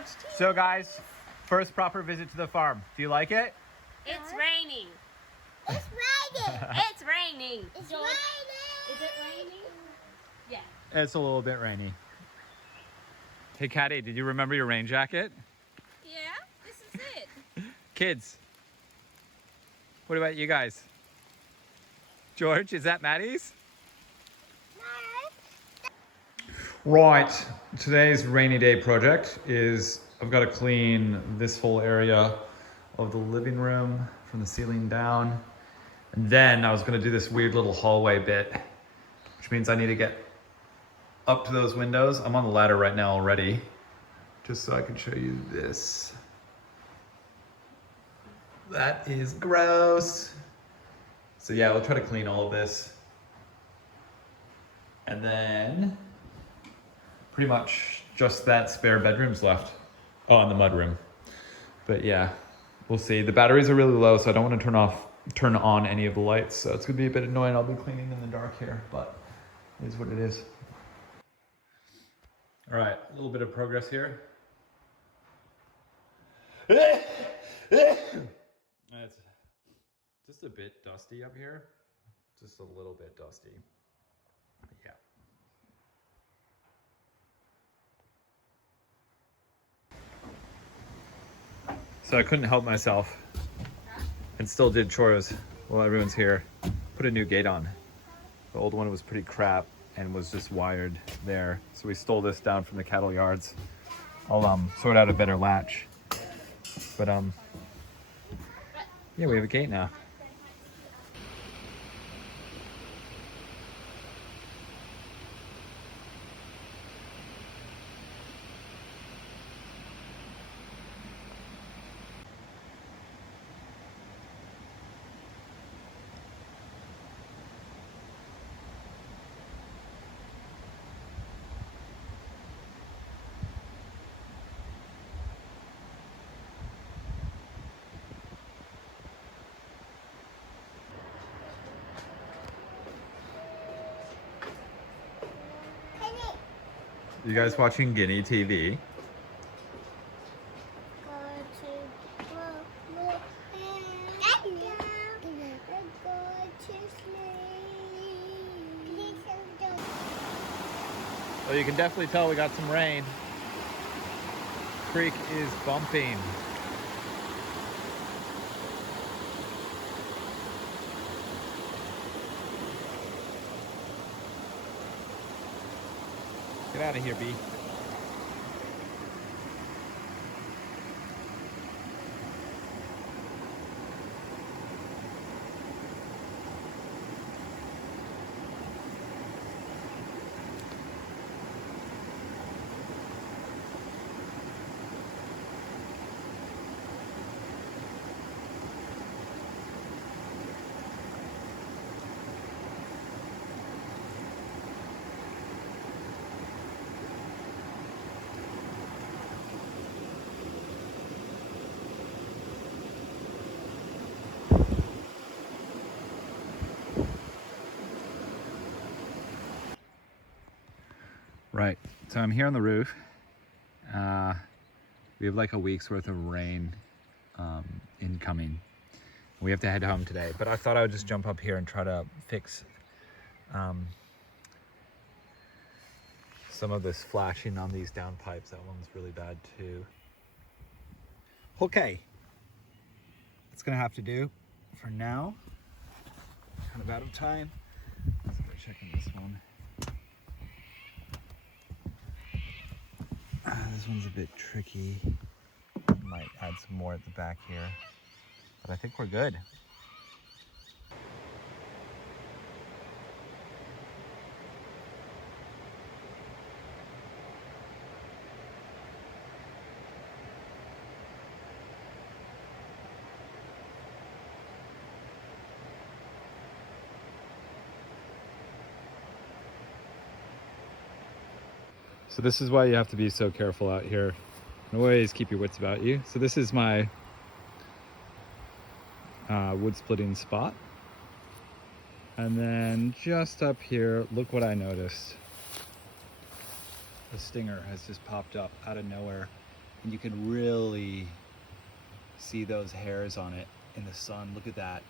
George, cheese. So guys, first proper visit to the farm. Do you like it? It's raining. It's raining. It's raining. It's George, raining. is it raining? Yeah. It's a little bit rainy. Hey Caddy, did you remember your rain jacket? Yeah, this is it. Kids, what about you guys? George, is that Maddie's? Right, today's rainy day project is I've got to clean this whole area of the living room from the ceiling down. And then I was going to do this weird little hallway bit, which means I need to get up to those windows. I'm on the ladder right now already, just so I can show you this. That is gross. So yeah, we'll try to clean all of this. And then pretty much just that spare bedroom's left. Oh, and the mudroom. But yeah, we'll see. The batteries are really low, so I don't want to turn on any of the lights. So it's gonna be a bit annoying. I'll be cleaning in the dark here, but it is what it is. All right, a little bit of progress here. It's just a bit dusty up here. Just a little bit dusty. Yeah. So I couldn't help myself and still did chores while everyone's here. Put a new gate on. The old one was pretty crap and was just wired there. So we stole this down from the cattle yards. I'll sort out a better latch. But yeah, we have a gate now. You guys watching Guinea TV? Well, you can definitely tell we got some rain. Creek is bumping. Get out of here, B. Right, so I'm here on the roof. We have like a week's worth of rain incoming. We have to head home today, but I thought I would just jump up here and try to fix some of this flashing on these downpipes. That one's really bad too. Okay, that's gonna have to do for now. Kind of out of time. Let's go checking this one. This one's a bit tricky. Might add some more at the back here, but I think we're good. So this is why you have to be so careful out here and always keep your wits about you. So this is my wood splitting spot. And then just up here, look what I noticed. The stinger has just popped up out of nowhere. And you can really see those hairs on it in the sun. Look at that.